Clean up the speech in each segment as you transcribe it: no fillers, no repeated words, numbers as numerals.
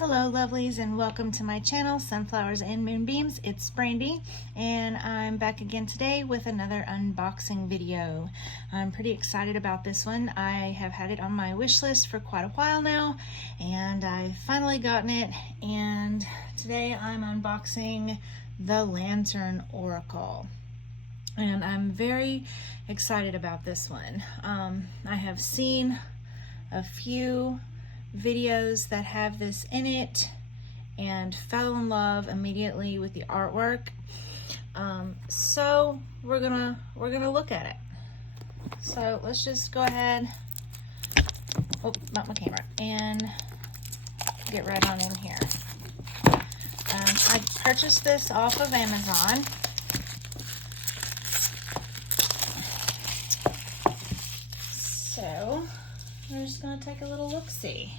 Hello lovelies, and welcome to my channel Sunflowers and Moonbeams. It's Brandy and I'm back again today with another unboxing video. I'm pretty excited about this one. I have had it on my wish list for quite a while now and I've finally gotten it, and today I'm unboxing the Lantern Oracle. And I'm very excited about this one. I have seen a few videos that have this in it and fell in love immediately with the artwork. So we're gonna look at it. So let's just go ahead, oh, not my camera, and get right on in here. I purchased this off of Amazon. So we're just going to take a little look-see.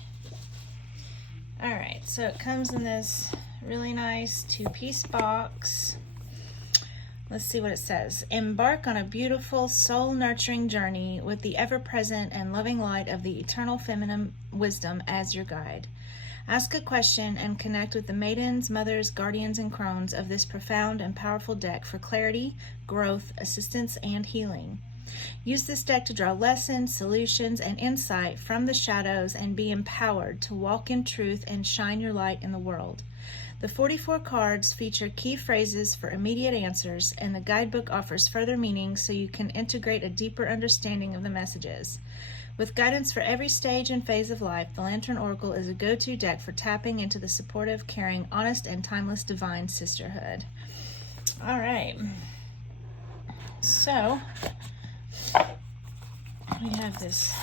Alright, so it comes in this really nice two-piece box. Let's see what it says. Embark on a beautiful, soul-nurturing journey with the ever-present and loving light of the eternal feminine wisdom as your guide. Ask a question and connect with the maidens, mothers, guardians, and crones of this profound and powerful deck for clarity, growth, assistance, and healing. Use this deck to draw lessons, solutions, and insight from the shadows and be empowered to walk in truth and shine your light in the world. The 44 cards feature key phrases for immediate answers, and the guidebook offers further meaning so you can integrate a deeper understanding of the messages. With guidance for every stage and phase of life, the Lantern Oracle is a go-to deck for tapping into the supportive, caring, honest, and timeless divine sisterhood. All right. So we have this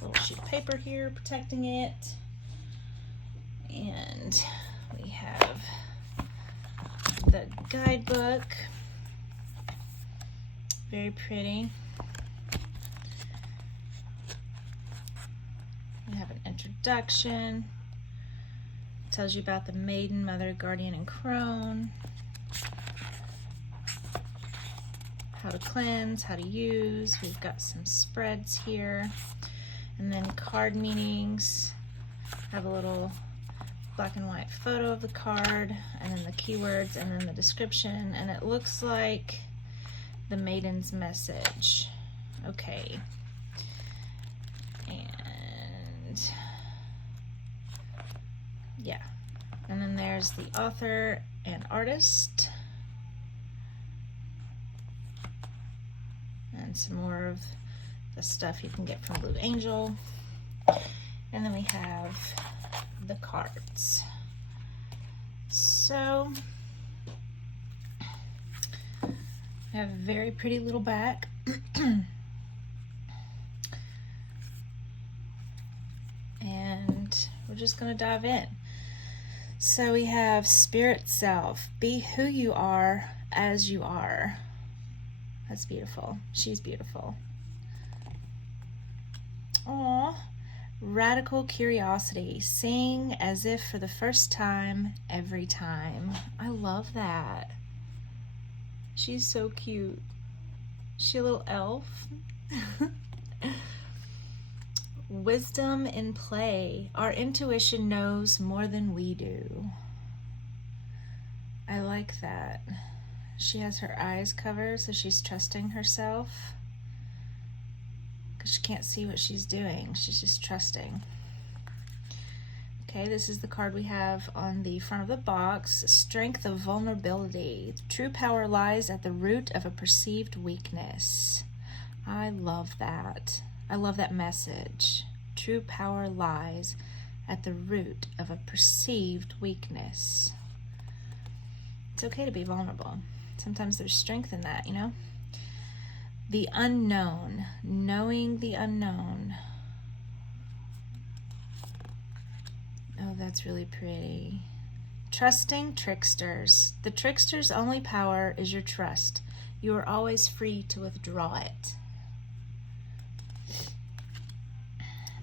little sheet of paper here protecting it, and we have the guidebook, very pretty. We have an introduction, tells you about the maiden, mother, guardian, and crone, how to cleanse, how to use. We've got some spreads here, and then card meanings. Have a little black and white photo of the card, and then the keywords, and then the description, and it looks like the maiden's message. Okay. And yeah, and then there's the author and artist, and some more of the stuff you can get from Blue Angel. And then we have the cards. So we have a very pretty little back. And we're just going to dive in. So we have Spirit Self. Be who you are as you are. That's beautiful. She's beautiful. Aww. Radical Curiosity. Sing as if for the first time, every time. I love that. She's so cute. She a little elf. Wisdom in play. Our intuition knows more than we do. I like that. She has her eyes covered, so she's trusting herself because she can't see what she's doing. She's just trusting. Okay, this is the card we have on the front of the box. Strength of vulnerability. True power lies at the root of a perceived weakness. I love that. I love that message. True power lies at the root of a perceived weakness. It's okay to be vulnerable. Sometimes there's strength in that, you know? The unknown. Knowing the unknown. Oh, that's really pretty. Trusting tricksters. The trickster's only power is your trust. You are always free to withdraw it.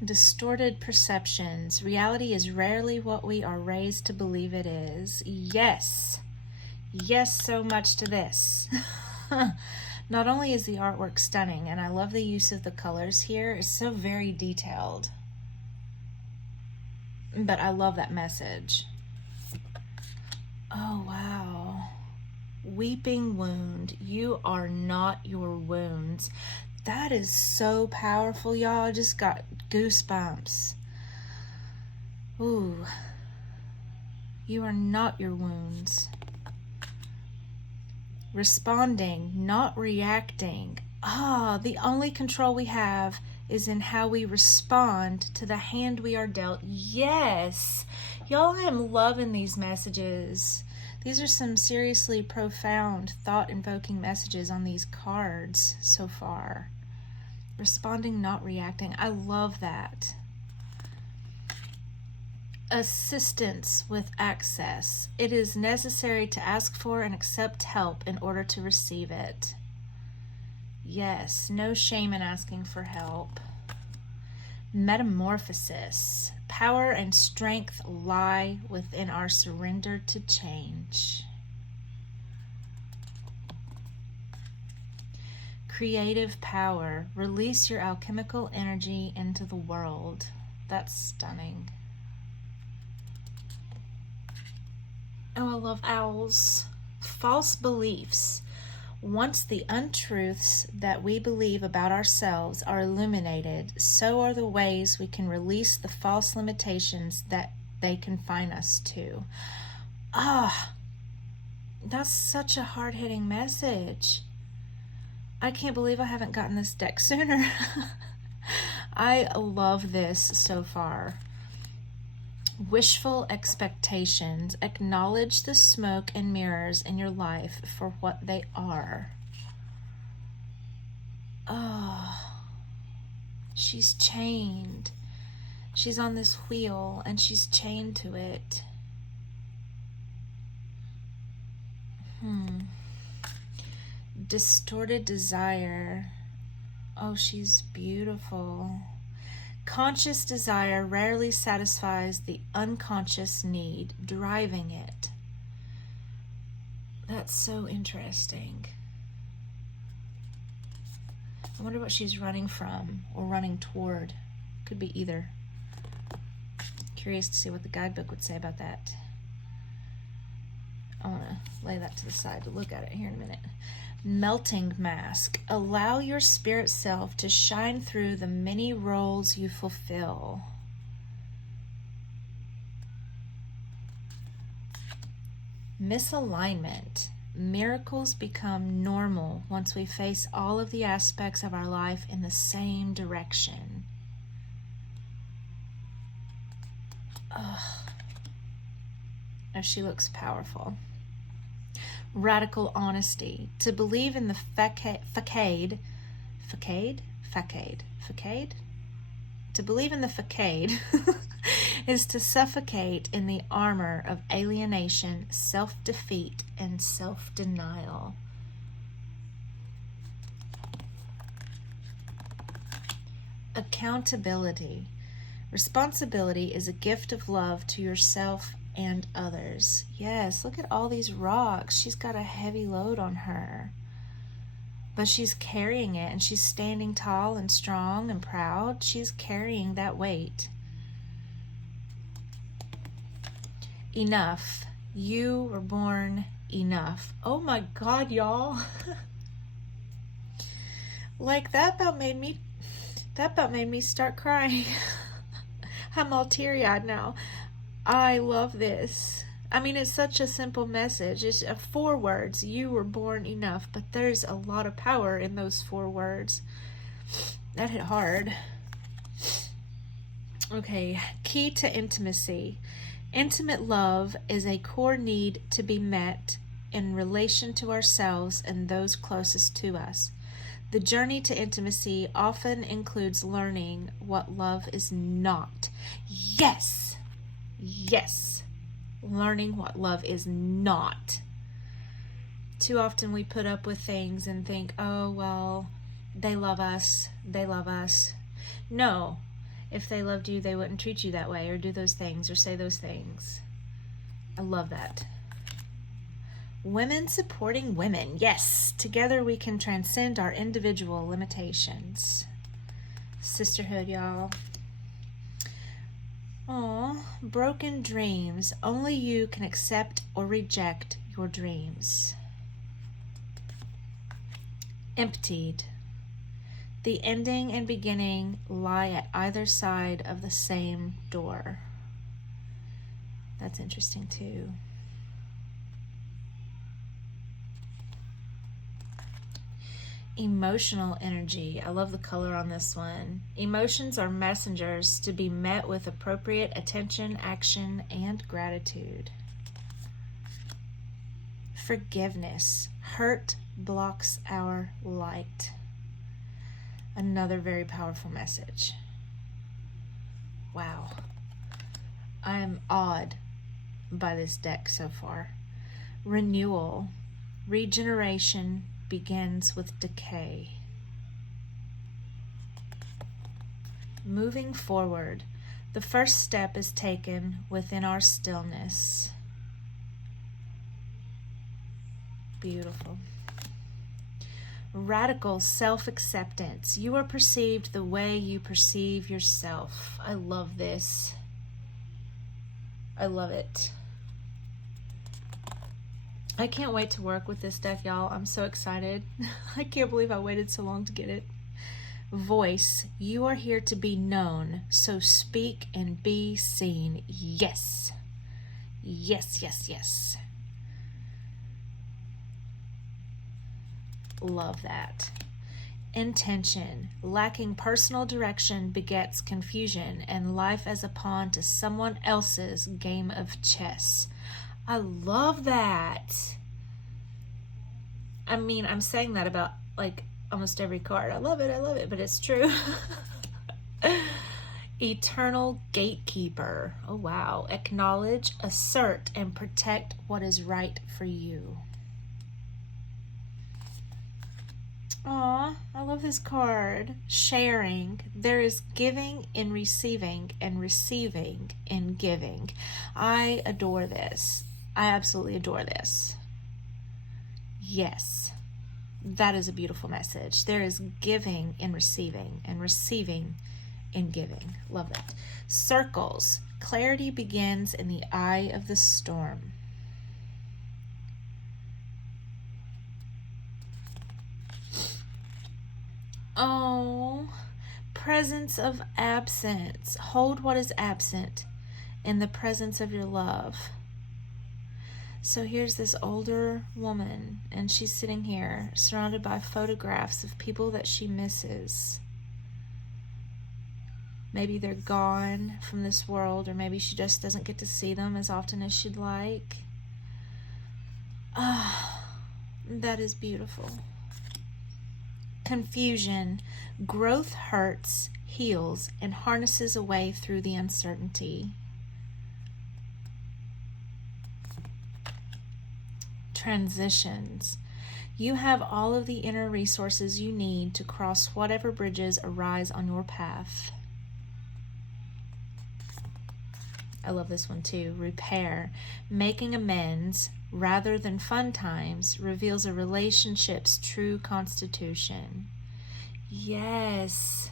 Distorted perceptions. Reality is rarely what we are raised to believe it is. Yes. Yes, so much to this. Not only is the artwork stunning, and I love the use of the colors here, it's so very detailed. but I love that message. Oh, wow. Weeping wound. You are not your wounds. That is so powerful, y'all. I just got goosebumps. Ooh. You are not your wounds. Responding, not reacting. The only control we have is in how we respond to the hand we are dealt. Yes! Y'all, I am loving these messages. These are some seriously profound, thought-invoking messages on these cards so far. Responding, not reacting. I love that. Assistance with access. It is necessary to ask for and accept help in order to receive it. Yes, no shame in asking for help. Metamorphosis. Power and strength lie within our surrender to change. Creative power. Release your alchemical energy into the world. That's stunning. Oh, I love owls. False beliefs. Once the untruths that we believe about ourselves are illuminated, so are the ways we can release the false limitations that they confine us to. That's such a hard-hitting message. I can't believe I haven't gotten this deck sooner. I love this so far. Wishful expectations. Acknowledge the smoke and mirrors in your life for what they are. She's chained. She's on this wheel and she's chained to it. Distorted desire. Oh, she's beautiful. Conscious desire rarely satisfies the unconscious need driving it. That's so interesting. I wonder what she's running from or running toward. Could be either. Curious to see what the guidebook would say about that. I want to lay that to the side to look at it here in a minute. Melting mask. Allow your spirit self to shine through the many roles you fulfill. Misalignment. Miracles become normal once we face all of the aspects of our life in the same direction. Oh, she looks powerful. Radical honesty. To believe in the facade. To believe in the facade is to suffocate in the armor of alienation, self-defeat, and self-denial. Accountability. Responsibility is a gift of love to yourself and others. Yes, look at all these rocks. She's got a heavy load on her. But she's carrying it, and she's standing tall and strong and proud. She's carrying that weight. Enough. You were born enough. Oh my God, y'all. Like that about made me start crying. I'm all teary-eyed now. I love this. I mean, it's such a simple message. It's 4 words. You were born enough. But there's a lot of power in those 4 words. That hit hard. Okay, key to intimacy. Intimate love is a core need to be met in relation to ourselves and those closest to us. The journey to intimacy often includes learning what love is not. Yes! Yes! Learning what love is not. Too often we put up with things and think, oh, well, they love us. They love us. No. If they loved you, they wouldn't treat you that way or do those things or say those things. I love that. Women supporting women. Yes, together we can transcend our individual limitations. Sisterhood, y'all. Aw, broken dreams. Only you can accept or reject your dreams. Emptied. The ending and beginning lie at either side of the same door. That's interesting too. Emotional energy. I love the color on this one. Emotions are messengers to be met with appropriate attention, action, and gratitude. Forgiveness. Hurt blocks our light. Another very powerful message. Wow. I'm awed by this deck so far. Renewal. Regeneration begins with decay. Moving forward, the first step is taken within our stillness. Beautiful. Radical self-acceptance. You are perceived the way you perceive yourself. I love this. I love it. I can't wait to work with this deck, y'all. I'm so excited. I can't believe I waited so long to get it. Voice. You are here to be known, so speak and be seen. Yes. Yes, yes, yes. Love that. Intention. Lacking personal direction begets confusion and life as a pawn to someone else's game of chess. I love that. I mean, I'm saying that about like almost every card. I love it, but it's true. Eternal gatekeeper. Oh, wow. Acknowledge, assert, and protect what is right for you. Aw, I love this card. Sharing. There is giving in receiving and receiving in giving. I adore this. I absolutely adore this. Yes, that is a beautiful message. There is giving in receiving and receiving in giving. Love that. Circles. Clarity begins in the eye of the storm. Oh, presence of absence. Hold what is absent in the presence of your love. So here's this older woman, and she's sitting here surrounded by photographs of people that she misses. Maybe they're gone from this world, or maybe she just doesn't get to see them as often as she'd like. Ah, that is beautiful. Confusion. Growth hurts, heals, and harnesses a way through the uncertainty. Transitions. You have all of the inner resources you need to cross whatever bridges arise on your path. I love this one too. Repair. Making amends rather than fun times reveals a relationship's true constitution. Yes.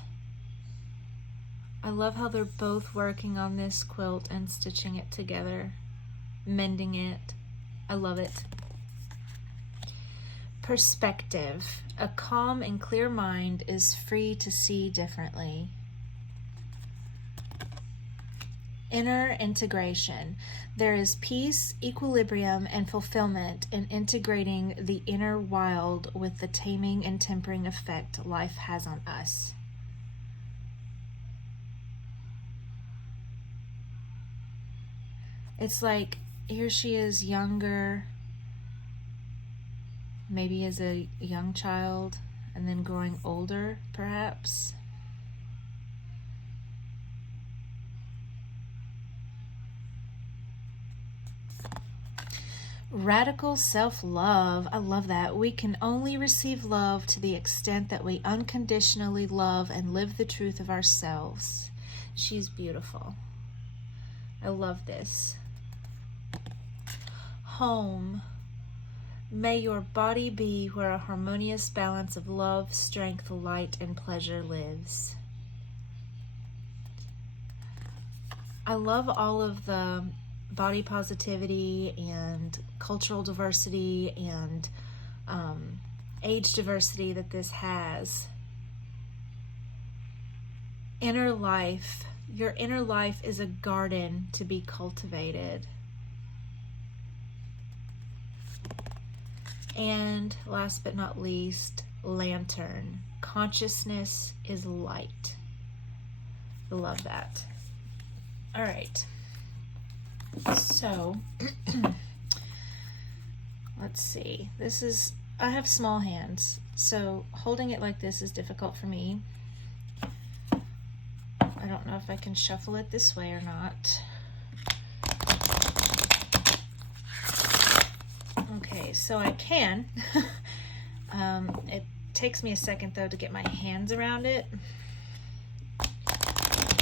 I love how they're both working on this quilt and stitching it together, mending it. I love it. Perspective. A calm and clear mind is free to see differently. Inner integration. There is peace, equilibrium, and fulfillment in integrating the inner wild with the taming and tempering effect life has on us. It's like here she is younger, maybe as a young child, and then growing older, perhaps. Radical self-love. I love that. We can only receive love to the extent that we unconditionally love and live the truth of ourselves. She's beautiful. I love this. Home. May your body be where a harmonious balance of love, strength, light, and pleasure lives. I love all of the body positivity and cultural diversity and age diversity that this has. Inner life. Your inner life is a garden to be cultivated. And last but not least, lantern. Consciousness is light. I love that. All right. So, let's see. I have small hands, so holding it like this is difficult for me. I don't know if I can shuffle it this way or not. Okay, so I can. It takes me a second though to get my hands around it.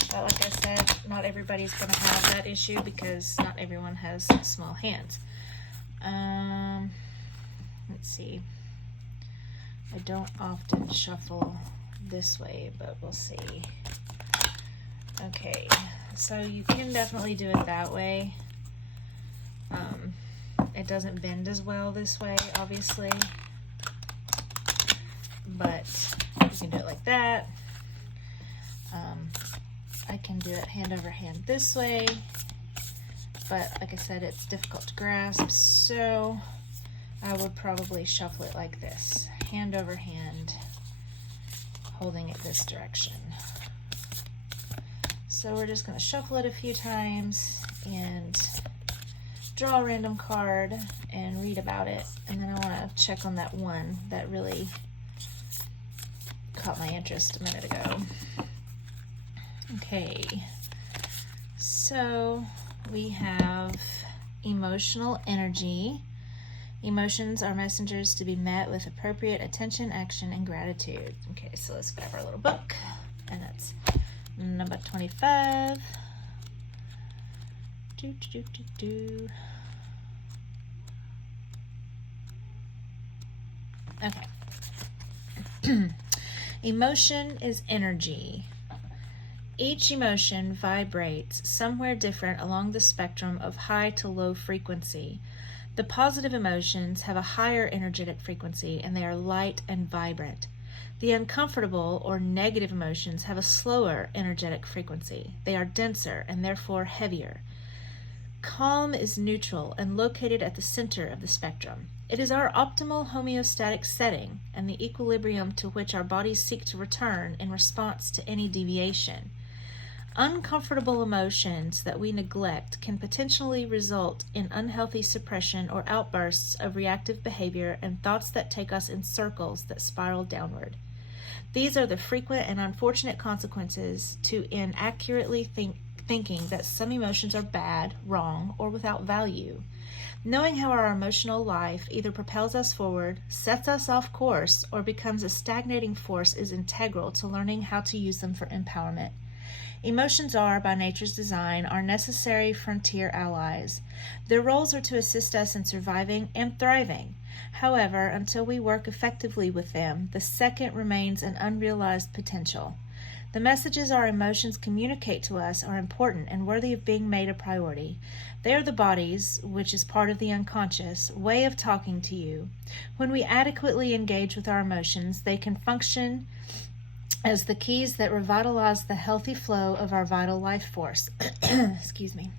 But like I said, not everybody's going to have that issue because not everyone has small hands. Let's see. I don't often shuffle this way, but we'll see. Okay, so you can definitely do it that way. It doesn't bend as well this way, obviously, but you can do it like that. I can do it hand over hand this way, but like I said, it's difficult to grasp, so I would probably shuffle it like this, hand over hand, holding it this direction. So we're just going to shuffle it a few times and draw a random card and read about it. And then I want to check on that one that really caught my interest a minute ago. Okay, so we have emotional energy. Emotions are messengers to be met with appropriate attention, action, and gratitude. Okay, so let's grab our little book, and that's number 25. Okay. Emotion is energy. Each emotion vibrates somewhere different along the spectrum of high to low frequency. The positive emotions have a higher energetic frequency and they are light and vibrant. The uncomfortable or negative emotions have a slower energetic frequency. They are denser and therefore heavier. Calm is neutral and located at the center of the spectrum. It is our optimal homeostatic setting and the equilibrium to which our bodies seek to return in response to any deviation. Uncomfortable emotions that we neglect can potentially result in unhealthy suppression or outbursts of reactive behavior and thoughts that take us in circles that spiral downward. These are the frequent and unfortunate consequences to inaccurately thinking that some emotions are bad, wrong, or without value. Knowing how our emotional life either propels us forward, sets us off course, or becomes a stagnating force is integral to learning how to use them for empowerment. Emotions are, by nature's design, our necessary frontier allies. Their roles are to assist us in surviving and thriving. However, until we work effectively with them, the second remains an unrealized potential. The messages our emotions communicate to us are important and worthy of being made a priority. They are the body's, which is part of the unconscious, way of talking to you. When we adequately engage with our emotions, they can function as the keys that revitalize the healthy flow of our vital life force. Excuse me.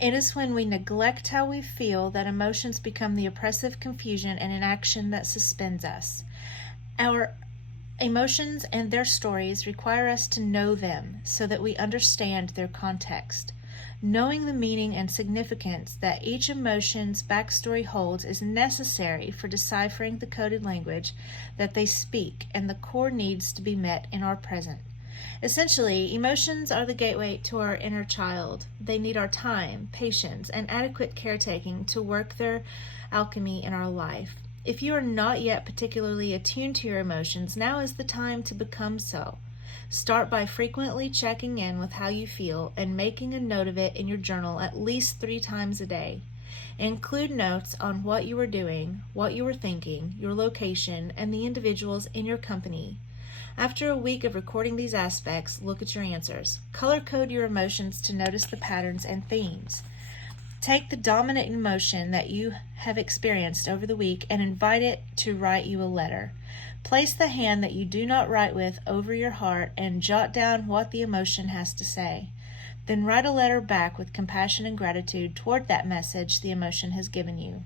It is when we neglect how we feel that emotions become the oppressive confusion and inaction that suspends us. Our emotions and their stories require us to know them so that we understand their context. Knowing the meaning and significance that each emotion's backstory holds is necessary for deciphering the coded language that they speak and the core needs to be met in our present. Essentially, emotions are the gateway to our inner child. They need our time, patience, and adequate caretaking to work their alchemy in our life. If you are not yet particularly attuned to your emotions, now is the time to become so. Start by frequently checking in with how you feel and making a note of it in your journal at least 3 times a day. Include notes on what you were doing, what you were thinking, your location, and the individuals in your company. After a week of recording these aspects, look at your answers. Color code your emotions to notice the patterns and themes. Take the dominant emotion that you have experienced over the week and invite it to write you a letter. Place the hand that you do not write with over your heart and jot down what the emotion has to say. Then write a letter back with compassion and gratitude toward that message the emotion has given you.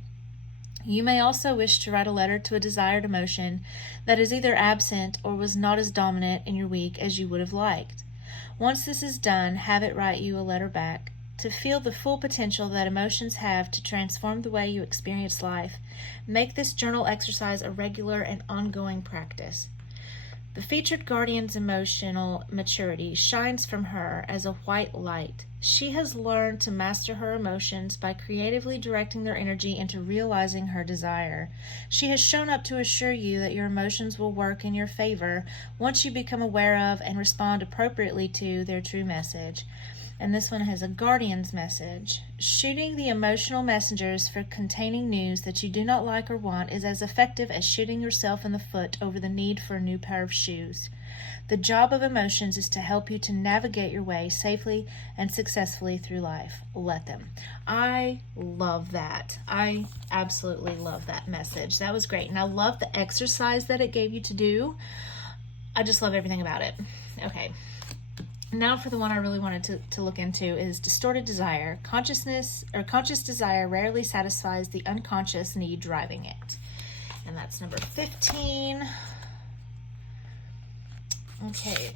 You may also wish to write a letter to a desired emotion that is either absent or was not as dominant in your week as you would have liked. Once this is done, have it write you a letter back. To feel the full potential that emotions have to transform the way you experience life, make this journal exercise a regular and ongoing practice. The featured guardian's emotional maturity shines from her as a white light. She has learned to master her emotions by creatively directing their energy into realizing her desire. She has shown up to assure you that your emotions will work in your favor once you become aware of and respond appropriately to their true message. And this one has a guardian's message. Shooting the emotional messengers for containing news that you do not like or want is as effective as shooting yourself in the foot over the need for a new pair of shoes. The job of emotions is to help you to navigate your way safely and successfully through life. Let them. I love that. I absolutely love that message. That was great. And I love the exercise that it gave you to do. I just love everything about it. Okay. Now for the one I really wanted to look into is distorted desire. Conscious desire rarely satisfies the unconscious need driving it. And that's number 15. Okay.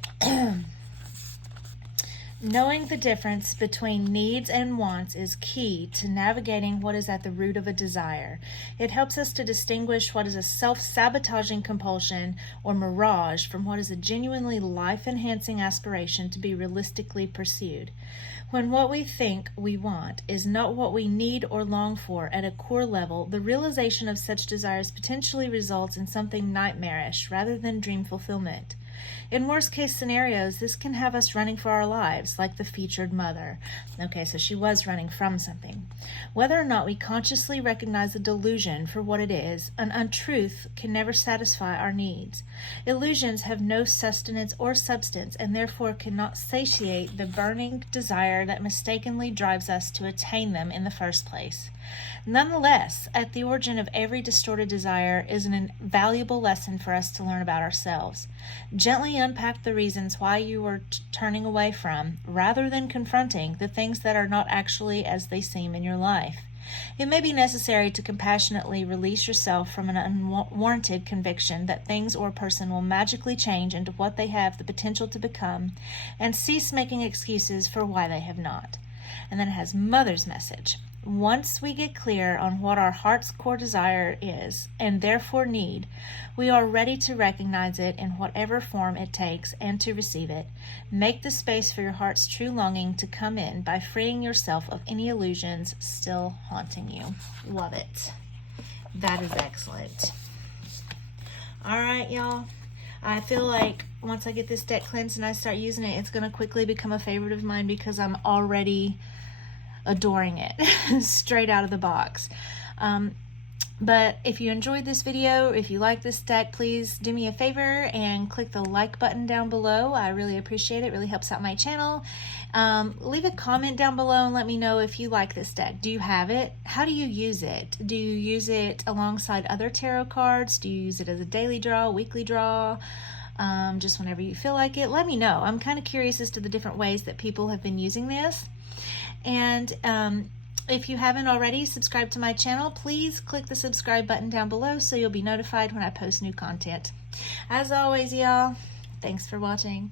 Knowing the difference between needs and wants is key to navigating what is at the root of a desire. It helps us to distinguish what is a self-sabotaging compulsion or mirage from what is a genuinely life-enhancing aspiration to be realistically pursued. When what we think we want is not what we need or long for at a core level, the realization of such desires potentially results in something nightmarish rather than dream fulfillment. In worst case scenarios, this can have us running for our lives, like the featured mother. Okay, so she was running from something. Whether or not we consciously recognize a delusion for what it is, an untruth can never satisfy our needs. Illusions have no sustenance or substance and therefore cannot satiate the burning desire that mistakenly drives us to attain them in the first place. Nonetheless, at the origin of every distorted desire is an invaluable lesson for us to learn about ourselves. Gently unpack the reasons why you are turning away from, rather than confronting, the things that are not actually as they seem in your life. It may be necessary to compassionately release yourself from an unwarranted conviction that things or a person will magically change into what they have the potential to become, and cease making excuses for why they have not. And then it has Mother's message. Once we get clear on what our heart's core desire is, and therefore need, we are ready to recognize it in whatever form it takes and to receive it. Make the space for your heart's true longing to come in by freeing yourself of any illusions still haunting you. Love it. That is excellent. All right, y'all. I feel like once I get this deck cleansed and I start using it, it's going to quickly become a favorite of mine because I'm already adoring it straight out of the box. But if you enjoyed this video, if you like this deck, please do me a favor and click the like button down below. I really appreciate it. It really helps out my channel. Leave a comment down below and let me know if you like this deck. Do you have it? How do you use it? Do you use it alongside other tarot cards? Do you use it as a daily draw, weekly draw? Just whenever you feel like it, let me know. I'm kind of curious as to the different ways that people have been using this. And if you haven't already subscribed to my channel, please click the subscribe button down below so you'll be notified when I post new content. As always, y'all, thanks for watching.